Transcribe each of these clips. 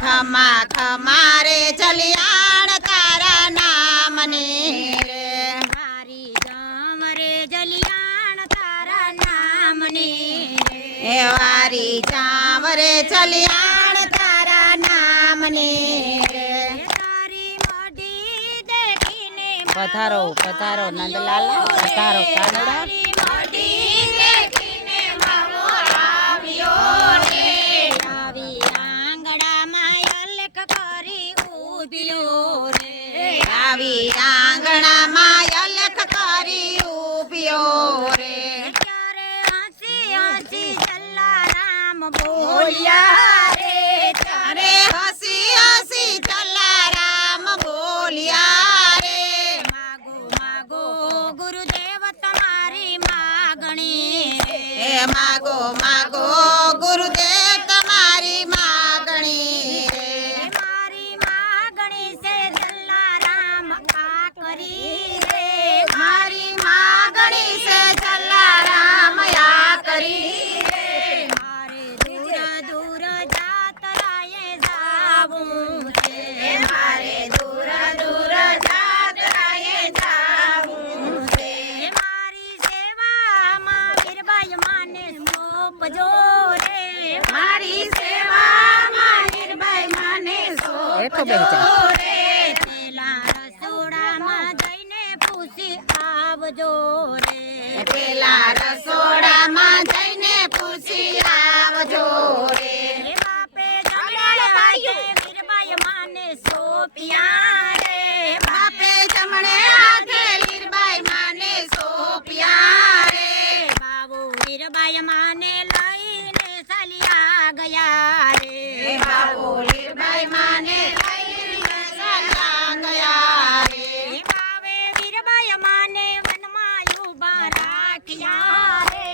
ખમા ખમા રે જલિયાણ તારા નામને રે વારી જામ રે જલિયાણ તારા નામને હે વારી જામ રે જલિયાણ તારા નામને રે તારી મોઢી દેખીને પધારો પધારો નંદલાલ પધારો કાનડા તારી મોઢી દેખીને માવો આવ્યો રે આવી આંગણામાં અલખ કરી ઊભ્યો રે આવી આંગણામાં અલખ કરી ઊભ્યો રે ત્યારે હસી હસી જલારામ બોલ્યા રે અરે હસી હસી જલારામ બોલ્યા રે માગો માગો ગુરુદેવ તમારી માગણી હે માગો માગો ગુરુદેવ તમારી માગણી રે મારી માગણી છે જલારામ આ કરી રે મારી માગણી છે જલારામ આ કરી રે મારે દૂર દૂર જાતરાએ જાવું છે મારે દૂર દૂર જાત્રાએ જાવું છે મારી સેવામાં વીરબાઈ માને સોંપજો રે મારી સેવામાં નિર્ભય માને સોંપજો રે પેલા રસોડામાં જઈને પૂછી આવજો રે પેલા રસોડામાં જઈને પૂછી આવજો રે હે બાપે જમણે વીરબાઈ માને સોંપ્યા રે બાપે જમણે હાથે લીરબાઈ માને સોંપ્યા રે બાબુ વીરબાઈ માને લઈને ચાલ્યા ગયા રે બાબુ લીરબાઈ માને લઈને ચાલ્યા ગયા રે હે બાવે વીરબાઈ માને વનમાં ઊભા રાખ્યા રે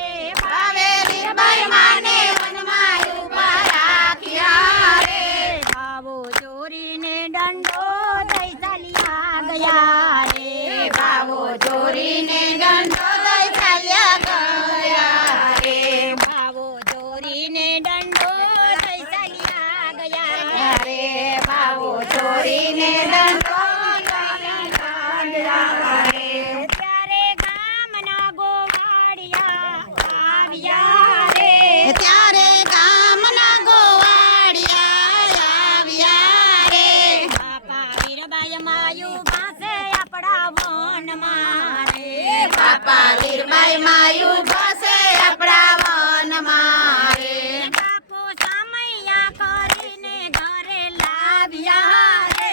બાવે લીરબાઈ માને વનમાં ઊભા રાખ્યા રે બાવો ચોરીને દંડો દઈ ચાલ્યા ગયા રે બાવો ચોરીને દંડો દઈ ચાલ્યા ગયા રે બાવો ચોરીને દંડો દઈ ચાલ્યા ગયા રે બાવો ચોરીને દંડો દઈ ચાલ્યા રે ત્યારે ગામના ગોવાળિયા આવ્યા રે ત્યારે ગામના ગોવાળિયા આવ્યા રે બાપા વીરબાઈ માયું પાસે આપણા વનમાં રે બાપા લીરબાઈ માયું બસે આપણા વનમાં રે બાપુ સામૈયા કરીને ઘરે લાવ્યા રે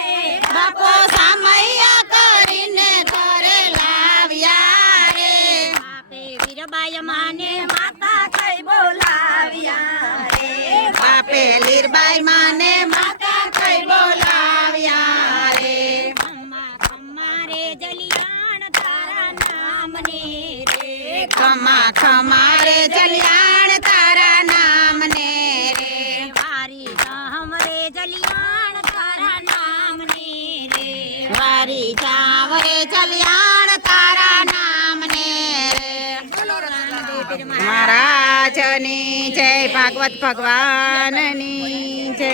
બાપો સામૈયા કરીને ઘરે લાવ્યા રે બાપે વીરબાઈ માને માતા થઈ બોલાવ્યા રે બાપે લીરબાઈ માને માતા થઈ બોલાવ્યા રે ખમ્મા ખમ્મા રે જલિયાણ તારા નામને રે ખમા ખમા રે જલિયાણ તારા નામને રે વારી જામ રે જલિયાણ તારા નામને રે વારી જાવ રે જલિયાણ તારા નામને રે મહારાજની જય ભાગવત ભગવાનની જય